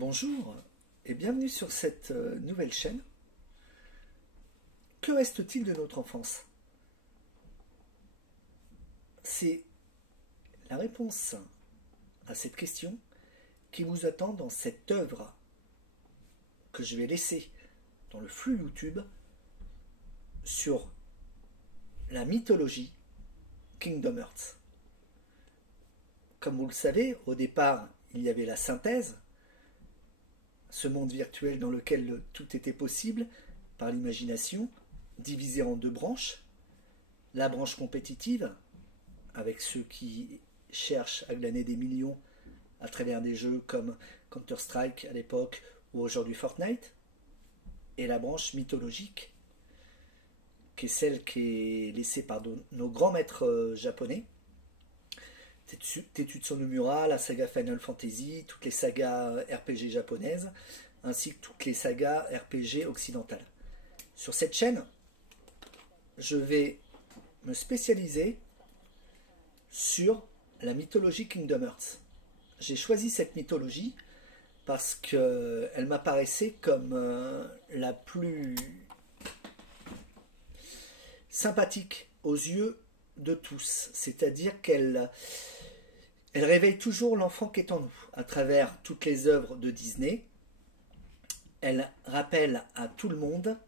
Bonjour et bienvenue sur cette nouvelle chaîne. Que reste-t-il de notre enfance? C'est la réponse à cette question qui vous attend dans cette œuvre que je vais laisser dans le flux YouTube sur la mythologie Kingdom Hearts. Comme vous le savez, au départ, il y avait la synthèse, ce monde virtuel dans lequel tout était possible par l'imagination, divisé en deux branches. La branche compétitive, avec ceux qui cherchent à glaner des millions à travers des jeux comme Counter-Strike à l'époque ou aujourd'hui Fortnite, et la branche mythologique, qui est celle qui est laissée par nos grands maîtres japonais, Tetsuya Nomura, la saga Final Fantasy, toutes les sagas RPG japonaises, ainsi que toutes les sagas RPG occidentales. Sur cette chaîne, je vais me spécialiser sur la mythologie Kingdom Hearts. J'ai choisi cette mythologie parce qu'elle m'apparaissait comme la plus sympathique aux yeux de tous, c'est-à-dire qu'elle réveille toujours l'enfant qui est en nous à travers toutes les œuvres de Disney. Elle rappelle à tout le monde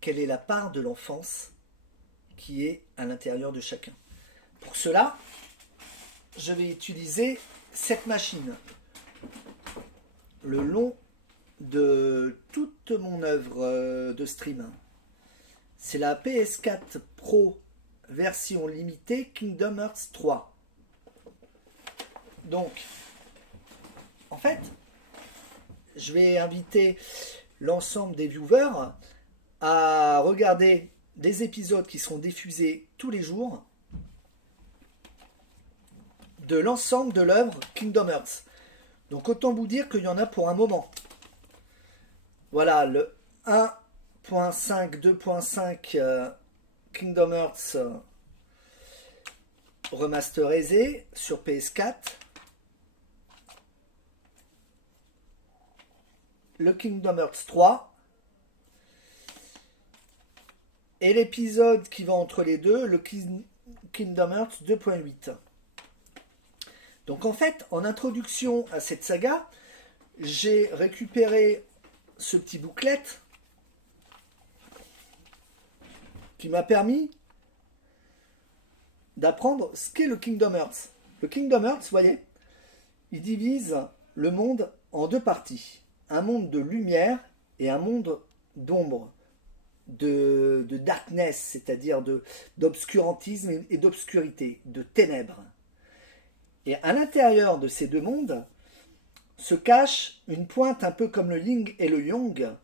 quelle est la part de l'enfance qui est à l'intérieur de chacun. Pour cela, je vais utiliser cette machine le long de toute mon œuvre de stream. C'est la PS4 Pro version limitée Kingdom Hearts 3. Donc, en fait, je vais inviter l'ensemble des viewers à regarder des épisodes qui seront diffusés tous les jours de l'ensemble de l'œuvre Kingdom Hearts. Donc autant vous dire qu'il y en a pour un moment. Voilà, le 1.5, 2.5 Kingdom Hearts remasterisé sur PS4. Le Kingdom Hearts 3 et l'épisode qui va entre les deux, le Kingdom Hearts 2.8. Donc en fait, en introduction à cette saga, j'ai récupéré ce petit booklet qui m'a permis d'apprendre ce qu'est le Kingdom Hearts. Le Kingdom Hearts, vous voyez, il divise le monde en deux parties. Un monde de lumière et un monde d'ombre, de darkness, c'est-à-dire d'obscurantisme et d'obscurité, de ténèbres. Et à l'intérieur de ces deux mondes se cache une pointe un peu comme le yin et le yang,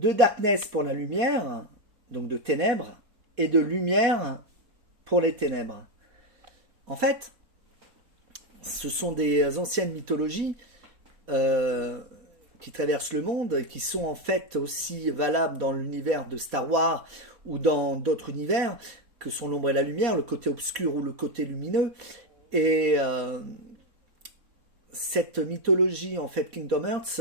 de darkness pour la lumière, donc de ténèbres, et de lumière pour les ténèbres. En fait, ce sont des anciennes mythologies qui traversent le monde et qui sont en fait aussi valables dans l'univers de Star Wars ou dans d'autres univers que sont l'ombre et la lumière, le côté obscur ou le côté lumineux. Et cette mythologie, en fait, Kingdom Hearts,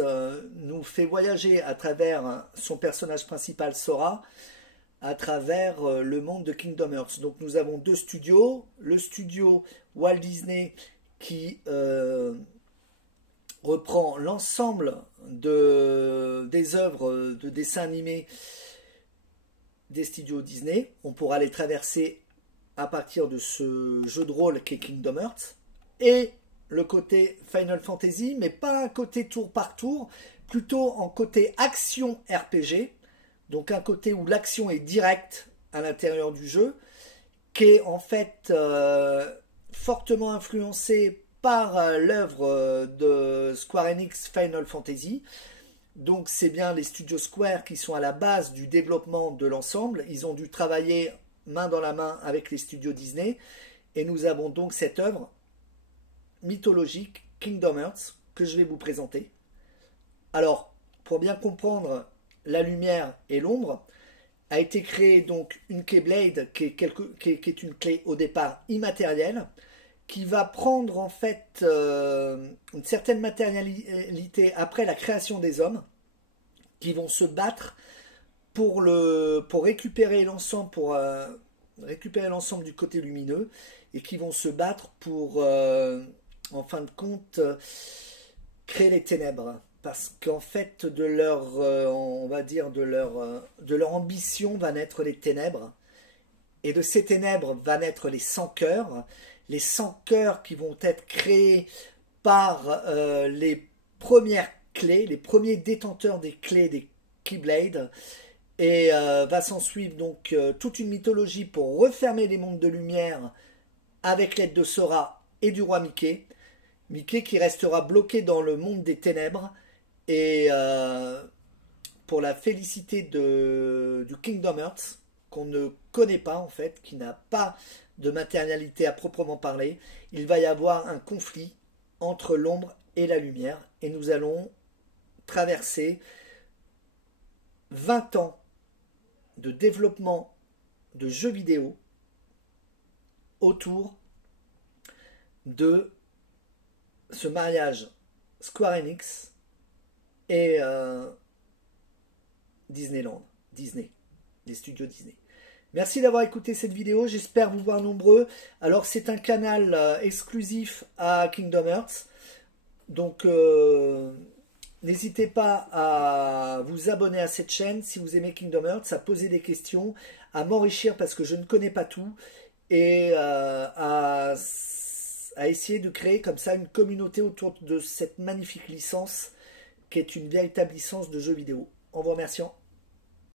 nous fait voyager à travers son personnage principal, Sora, à travers le monde de Kingdom Hearts. Donc nous avons deux studios, le studio Walt Disney qui reprend l'ensemble des œuvres de dessins animés des studios Disney. On pourra les traverser à partir de ce jeu de rôle qu'est Kingdom Hearts, et le côté Final Fantasy, mais pas un côté tour par tour, plutôt en côté action RPG, donc un côté où l'action est directe à l'intérieur du jeu, qui est en fait fortement influencé par l'œuvre de Square Enix Final Fantasy. Donc c'est bien les studios Square qui sont à la base du développement de l'ensemble. Ils ont dû travailler main dans la main avec les studios Disney, et nous avons donc cette œuvre mythologique Kingdom Hearts que je vais vous présenter. Alors, pour bien comprendre la lumière et l'ombre, a été créée donc une Keyblade qui est une clé au départ immatérielle, qui va prendre en fait une certaine matérialité après la création des hommes, qui vont se battre pour récupérer l'ensemble, récupérer l'ensemble du côté lumineux, et qui vont se battre pour, en fin de compte, créer les ténèbres. Parce qu'en fait, de leur, on va dire, de leur ambition va naître les ténèbres. Et de ces ténèbres va naître les sans-cœurs. Les sans-cœurs qui vont être créés par les premières clés, les premiers détenteurs des clés des Keyblades. Et va s'en suivre donc toute une mythologie pour refermer les mondes de lumière avec l'aide de Sora et du roi Mickey. Mickey qui restera bloqué dans le monde des ténèbres. Et pour la félicité du Kingdom Hearts, qu'on ne connaît pas en fait, qui n'a pas de matérialité à proprement parler, il va y avoir un conflit entre l'ombre et la lumière. Et nous allons traverser 20 ans de développement de jeux vidéo autour de ce mariage Square Enix et Disneyland, Disney, les studios Disney. Merci d'avoir écouté cette vidéo, j'espère vous voir nombreux. Alors c'est un canal exclusif à Kingdom Hearts, donc n'hésitez pas à vous abonner à cette chaîne si vous aimez Kingdom Hearts, à poser des questions, à m'enrichir parce que je ne connais pas tout, et à essayer de créer comme ça une communauté autour de cette magnifique licence qui est une véritable licence de jeux vidéo. En vous remerciant.